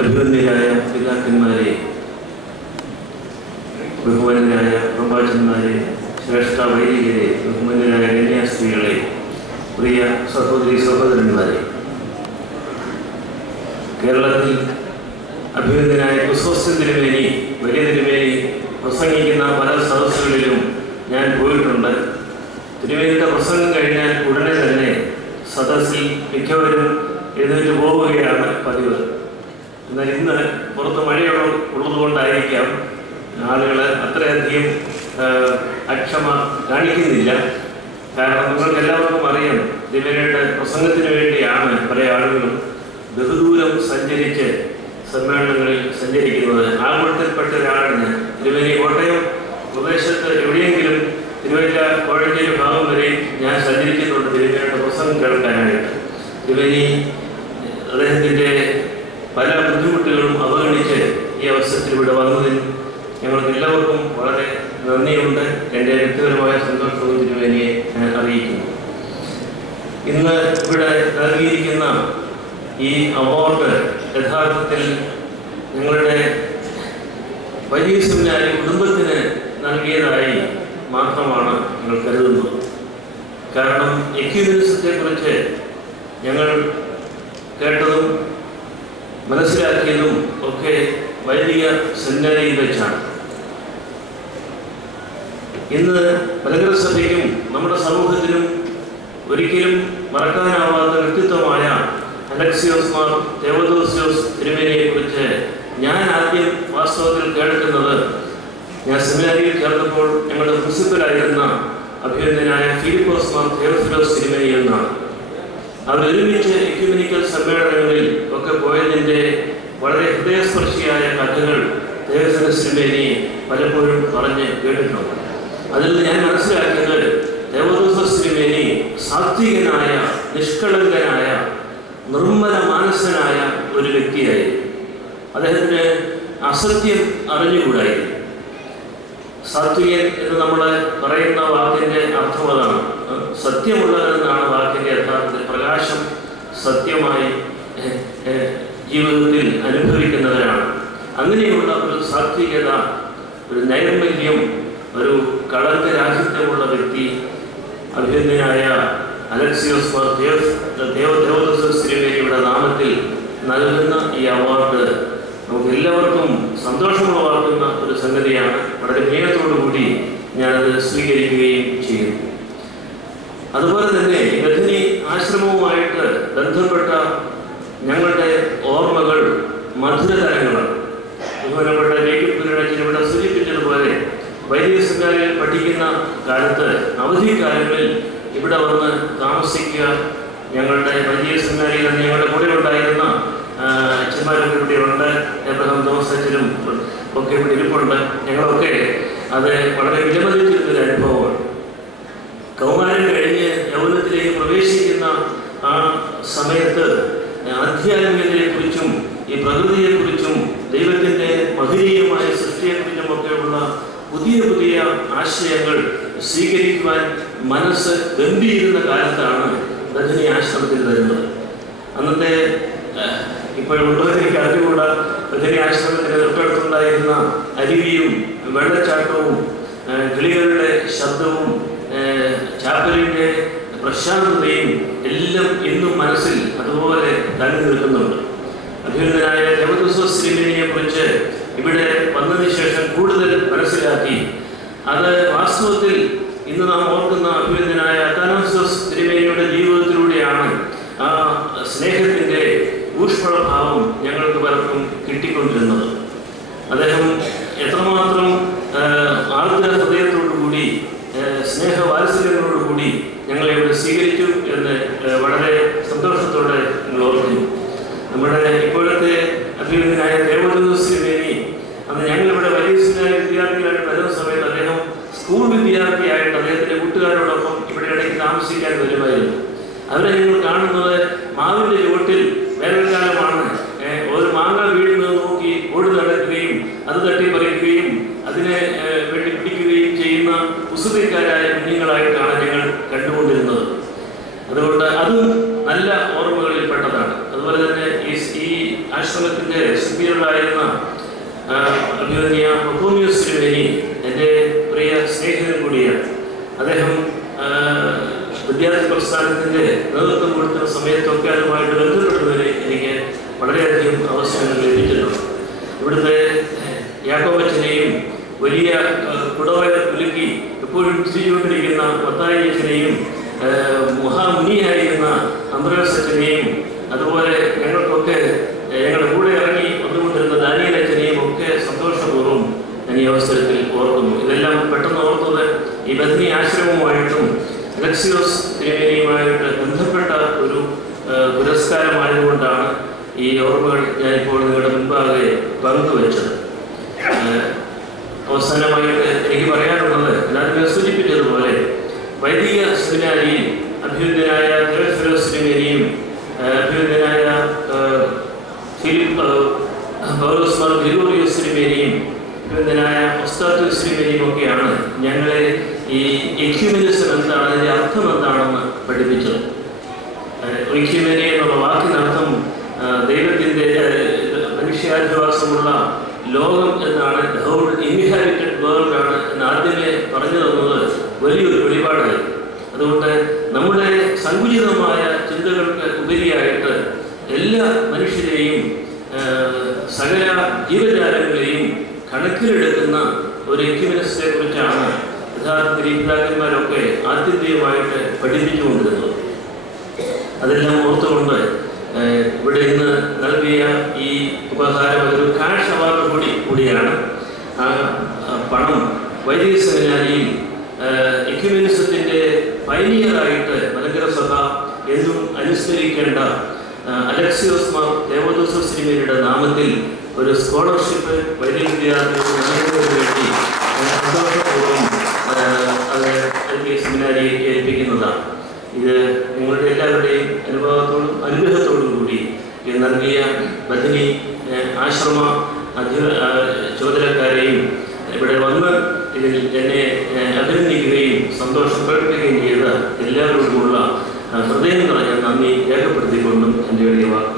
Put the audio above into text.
അഭിവന്യരായ പിതാക്കന്മാരെ, ബഹുമാനരായ പ്രവാചകന്മാരെ, ശ്രേഷ്ഠ വൈദികരെ, ബഹുമാനരായ കന്യാസ്ത്രീകളെ, പ്രിയ സഹോദരി സഹോദരന്മാരെ, കേരളത്തിൽ അഭിവന്യനായ ക്രിസ്തോസ് തിരുമേനി, വലിയ തിരുമേനി പ്രസംഗിക്കുന്ന പല സദസ്സുകളിലും ഞാൻ പോയിട്ടുണ്ട്. തിരുമേനിയുടെ പ്രസംഗം കഴിഞ്ഞാൽ ഉടനെ തന്നെ സദസ്സിൽ മിക്കവരും എഴുന്നേറ്റ് പോവുകയാണ് പതിവ്. എന്നാൽ ഇന്ന് പുറത്ത് മഴയുള്ളതുകൊണ്ടായിരിക്കാം ആളുകൾ അത്രയധികം അക്ഷമ കാണിക്കുന്നില്ല. കാരണം നിങ്ങൾക്ക് എല്ലാവർക്കും അറിയാം, തിരുമേനിയുടെ പ്രസംഗത്തിന് വേണ്ടിയാണ് പല ആളുകളും ബഹുദൂരം സഞ്ചരിച്ച് സമ്മേളനങ്ങളിൽ സഞ്ചരിക്കുന്നത്. ആ കൂട്ടത്തിൽപ്പെട്ട ഒരാളാണ് തിരുമേനി. കോട്ടയം പ്രദേശത്ത് എവിടെയെങ്കിലും തിരുവല്ല കോഴഞ്ചേരി ഭാഗം വരെ ഞാൻ സഞ്ചരിച്ചിട്ടുണ്ട് തിരുമേനിയുടെ പ്രസംഗം കേൾക്കാനായിട്ട്. തിരുമേനി അദ്ദേഹത്തിൻ്റെ പല ബുദ്ധിമുട്ടുകളും അവഗണിച്ച് ഈ അവസരത്തിൽ ഇവിടെ വന്നതിന് ഞങ്ങൾക്ക് എല്ലാവർക്കും വളരെ നന്ദിയുണ്ട്. എൻ്റെ വ്യക്തിപരമായ സന്തോഷവും തിരുമേനിയെ ഞാൻ അറിയിക്കുന്നു. ഇന്ന് ഇവിടെ നൽകിയിരിക്കുന്ന ഈ അവാർഡ് യഥാർത്ഥത്തിൽ ഞങ്ങളുടെ വലിയ സെമിനാരി കുടുംബത്തിന് നൽകിയതായി മാത്രമാണ് ഞങ്ങൾ കരുതുന്നത്. കാരണം എക്യുമെനിസത്തെക്കുറിച്ച് ഞങ്ങൾ കേട്ടതും മനസ്സിലാക്കിയതും ഒക്കെ വലിയ സെമിനാരിയിൽ വെച്ചാണ്. ഇന്ന് മലങ്കര സഭയ്ക്കും നമ്മുടെ സമൂഹത്തിനും ഒരിക്കലും മറക്കാനാവാത്ത വ്യക്തിത്വമായ അലക്സിയോസ് മാർ തെവദോസിയോസ് തിരുമേനിയെക്കുറിച്ച് ഞാൻ ആദ്യം വാസ്തവത്തിൽ കേൾക്കുന്നത്, ഞാൻ സെമിനാരിയിൽ ചേർന്നപ്പോൾ ഞങ്ങളുടെ പ്രിൻസിപ്പലായിരുന്ന അഭിനന്ദനായ ഫിലിപ്പോസ് മാർ തെയോഫിലോസ് തിരുമേനി എന്നാണ്. അവരൊരുമിച്ച് എക്യുമെനിക്കൽ സമ്മേളനങ്ങളിൽ ഒക്കെ പോയതിൻ്റെ വളരെ ഹൃദയസ്പർശിയായ കഥകൾ തെയോഫിലോസ് തിരുമേനി പലപ്പോഴും പറഞ്ഞ് കേട്ടിട്ടുണ്ട്. അതിൽ ഞാൻ മനസ്സിലാക്കിയത് തെയോഫിലോസ് തിരുമേനി സാത്വികനായ, നിഷ്കളങ്കനായ, നിർമ്മല മാനസനായ ഒരു വ്യക്തിയായിരുന്നു. അദ്ദേഹത്തിന് അസത്യം അറിഞ്ഞുകൂടായിരുന്നു. സാത്വികൻ എന്ന് നമ്മൾ പറയുന്ന വാക്കിൻ്റെ അർത്ഥം അതാണ്. സത്യമുള്ളതെന്നാണ് വാക്കിൻ്റെ യഥാർത്ഥത്തിൽ. പ്രകാശം സത്യമായി ജീവിതത്തിൽ അനുഭവിക്കുന്നവരാണ്. അങ്ങനെയുള്ള ഒരു സാത്വികത, ഒരു നൈർമല്യം, ഒരു കളങ്കരാഹിത്യമുള്ള വ്യക്തി അഭിനന്ദനായ അലക്സിയോസ് മാർ തെയോദോസിയോസ് തിരുമേനിയുടെ നാമത്തിൽ നൽകുന്ന ഈ അവാർഡ് നമുക്ക് എല്ലാവർക്കും സന്തോഷമുളവാക്കുന്ന ഒരു സംഗതിയാണ്. വളരെ വിനയത്തോടുകൂടി ഞാനത് സ്വീകരിക്കുകയും ചെയ്യുന്നു. അതുപോലെ തന്നെ ഗഥനി ആശ്രമവുമായിട്ട് ബന്ധപ്പെട്ട ഞങ്ങളുടെ ഓർമ്മകൾ മധുരതരങ്ങളാണ്. ബഹുമാനപ്പെട്ട ജേക്കബ് ഇവിടെ സൂചിപ്പിച്ചതുപോലെ വൈദിക സെമിനാരിയിൽ പഠിക്കുന്ന കാലത്ത് അവധിക്കാലങ്ങളിൽ ഇവിടെ വന്ന് താമസിക്കുക, ഞങ്ങളുടെ വലിയ സെമിനാരിയിൽ ഞങ്ങളുടെ കൂടെ ഉണ്ടായിരുന്ന അച്ഛന്മാരൊക്കെ ഇവിടെയുണ്ട്, എബ്രഹാം തോമസ് അച്ഛനും ഒക്കെ ഇവിടെ ഇരിപ്പുണ്ട്. ഞങ്ങളൊക്കെ അത് വളരെ വിലമതിച്ചിരുന്നൊരു അനുഭവമാണ്. കൗമാരം കഴിഞ്ഞ് യൗവനത്തിലേക്ക് പ്രവേശിക്കുന്ന ആ സമയത്ത് ആധ്യാത്മികതയെക്കുറിച്ചും ഈ പ്രകൃതിയെക്കുറിച്ചും ദൈവത്തിൻ്റെ മഹനീയമായ സൃഷ്ടിയെക്കുറിച്ചും ഒക്കെയുള്ള പുതിയ പുതിയ ആശയങ്ങൾ സ്വീകരിക്കുവാൻ മനസ്സ് ഗംഭീരുന്ന കാലത്താണ് ഗഥനി ആശ്രമത്തിൽ വരുന്നത്. അന്നത്തെ ഇപ്പോഴുള്ളവരെനിക്ക് അറിഞ്ഞുകൂടാ, ഗഥനി ആശ്രമത്തിന് തൊട്ടടുത്തുണ്ടായിരുന്ന അരുവിയും വെള്ളച്ചാട്ടവും കിളികളുടെ ശബ്ദവും ചാപ്പലിൻ്റെ പ്രശാന്തതയും എല്ലാം ഇന്നും മനസ്സിൽ അതുപോലെ തങ്ങി നിൽക്കുന്നുണ്ട്. അഭിനന്ദനായ തെയോദോസിയോസ് തിരുമേനിയെക്കുറിച്ച് ഇവിടെ വന്നതിന് ശേഷം കൂടുതൽ മനസ്സിലാക്കി. അത് വാസ്തവത്തിൽ ഇന്ന് നാം ഓർക്കുന്ന അഭിനന്ദനായ അത്താനാസിയോസ് തിരുമേനിയുടെ ജീവിതത്തിലൂടെയാണ് ആ സ്നേഹത്തിൻ്റെ ഊഷ്മളഭാവം ഞങ്ങൾക്ക് പലർക്കും കിട്ടിക്കൊണ്ടിരുന്നത്. അദ്ദേഹം എത്രമാത്രം ആർദ്ര ഹൃദയത്തോടുകൂടി, സ്നേഹവാത്സല്യങ്ങളോടുകൂടി ഞങ്ങളെ ഇവിടെ സ്വീകരിച്ചു എന്ന് വളരെ സന്തോഷത്തോടെ ഞങ്ങൾ ഓർക്കുന്നു. നമ്മുടെ ഇപ്പോഴത്തെ അഭിനന്ദനായ തെയോദോസിയോസ് തിരുമേനി അന്ന് ഞങ്ങളിവിടെ വലിയ സെമിനാരി വിദ്യാർത്ഥികളായിട്ട് വരുന്ന സമയത്ത് അദ്ദേഹം സ്കൂൾ വിദ്യാർത്ഥിയായിട്ട് അദ്ദേഹത്തിൻ്റെ കൂട്ടുകാരോടൊപ്പം ഇവിടെ ഇടയ്ക്ക് താമസിക്കാൻ വരുമായിരുന്നു. അവരെ ഞങ്ങൾ കാണുന്നത് മാവിൻ്റെ ചുവട്ടിൽ, വേനൽക്കാലമാണ്, ഒരു മാങ്ങ വീഴുന്നത് നോക്കി ഓടി നടക്കുകയും അത് തട്ടിപ്പറിക്കുകയും അതിനെ വേണ്ടി പിടിക്കുകയും ചെയ്യുന്ന കുസൃതിക്കാരായ കുഞ്ഞുങ്ങളായിട്ടാണ് ഞങ്ങൾ കണ്ടുകൊണ്ടിരുന്നത്. അതുകൊണ്ട് അതും നല്ല ഓർമ്മകളിൽപ്പെട്ടതാണ്. അതുപോലെ തന്നെ ഈ ആശ്രമത്തിൽ മിഷണത്തിന്റെ സുപ്പീരിയറായിരുന്ന അഭിമന്യ പപ്പോമിയോസ് തിരുമേനി എൻ്റെ പ്രിയ സ്നേഹിതൻ കൂടിയാണ്. അദ്ദേഹം വിദ്യാർത്ഥി പ്രസ്ഥാനത്തിൻ്റെ നേതൃത്വം കൊടുക്കുന്ന സമയത്തൊക്കെ അതുമായിട്ട് ബന്ധപ്പെടുന്നതിന് എനിക്ക് വളരെയധികം അവസരങ്ങൾ ലഭിച്ചിട്ടുണ്ട്. ഇവിടുത്തെ യാക്കോബച്ചനെയും വലിയ കുടവയ കുലുക്കി എപ്പോഴും ചിരിച്ചുകൊണ്ടിരിക്കുന്ന മത്തായിയച്ചനെയും മഹാമുനിയായിരുന്ന അന്ത്രോസച്ചനെയും അതുപോലെ ഞങ്ങൾക്കൊക്കെ ഞങ്ങളുടെ കൂടെ ഇറങ്ങി വന്നുകൊണ്ടിരുന്ന ദാനിയേലച്ചനെയും ഒക്കെ സന്തോഷപൂർവ്വം ഞാൻ ഈ അവസരത്തിൽ ഓർക്കുന്നു. ഇതെല്ലാം പെട്ടെന്ന് ഓർത്തത് ഈ ബഥനി ആശ്രമവുമായിട്ടും അലക്സിയോസ് തിരുമേനിയുമായിട്ട് ബന്ധപ്പെട്ട ഒരു പുരസ്കാരമായതുകൊണ്ടാണ് ഈ ഓർമ്മകൾ ഞാനിപ്പോൾ നിങ്ങളുടെ മുൻപാകെ പങ്കുവച്ചത്. അവസാനമായിട്ട് എനിക്ക് പറയാനുള്ളത് എല്ലാവരും സൂചിപ്പിച്ചതുപോലെ വൈദിക സെമിനാരിയിൽ അഭ്യുന്നതനായ തെയോഫിലോസ് തിരുമേനിയും അഭ്യുന്നതനായ പൗലോസ് മാർ ഗ്രിഗോറിയോസ് തിരുമേനിയും അഭ്യുന്നതനായ ഒസ്താത്യോസ് തിരുമേനിയും ഒക്കെയാണ് ഞങ്ങളെ ഈ എക്യുമെനിസം എന്താണ്, അതിൻ്റെ അർത്ഥം എന്താണെന്ന് പഠിപ്പിച്ചത്. എക്യുമെനി എന്നുള്ള വാക്കിനർത്ഥം ദൈവത്തിൻ്റെ മനുഷ്യാധിവാസമുള്ള ലോകം എന്നാണ്, ഹോൾ ഇൻഹാബിറ്റഡ് വേൾഡ് ആണ് എന്ന് ആദ്യമേ പറഞ്ഞു തന്നത് വലിയൊരു വെളിപാടായി. അതുകൊണ്ട് നമ്മുടെ സങ്കുചിതമായ ചിന്തകൾക്ക് ഉപരിയായിട്ട് എല്ലാ മനുഷ്യരെയും സകല ജീവജാലങ്ങളെയും കണക്കിലെടുക്കുന്ന ഒരു എക്യുമെനിസത്തെ കുറിച്ചാണ് യഥാർത്ഥത്തിൽ പിതാക്കന്മാരൊക്കെ ആത്യന്തികമായിട്ട് പഠിപ്പിച്ചുകൊണ്ടിരുന്നത്. അതെല്ലാം ഓർത്തുകൊണ്ട് ഇവിടെ ഇന്ന് നൽകിയ ഈ ഉപഹാരം ഒരു കാഷ് അവാർഡ് കൂടിയാണ്. ആ പണം വൈദിക സെമിനാരിയിൽ എക്യുമെനിസത്തിൻ്റെ പൈനിയറായിട്ട് മലങ്കര സഭ എന്നും അനുസ്മരിക്കേണ്ട അലക്സിയോസ് മാർ ദേവദോസോസ് തിരുമേനിയുടെ നാമത്തിൽ ഒരു സ്കോളർഷിപ്പ് വൈദിക വിദ്യാർത്ഥികൾക്ക് നൽകുന്നതിന് വേണ്ടി സന്തോഷപൂർവ്വം അത് സെമിനാരിയിൽ ഏൽപ്പിക്കുന്നതാണ്. ഇത് നിങ്ങളുടെ എല്ലാവരുടെയും അനുഗ്രഹത്തോടും കൂടി നൽകിയ ബഥനി ആശ്രമ ചുമതലക്കാരെയും ഇവിടെ വന്ന് ഇതിൽ എന്നെ അഭിനന്ദിക്കുകയും സന്തോഷം പ്രകടിപ്പിക്കുകയും ചെയ്ത എല്ലാവരോടുമുള്ള ഹൃദയം നിറഞ്ഞ നന്ദി രേഖപ്പെടുത്തിക്കൊണ്ടും എൻ്റെ വലിയ വാക്കുകൾ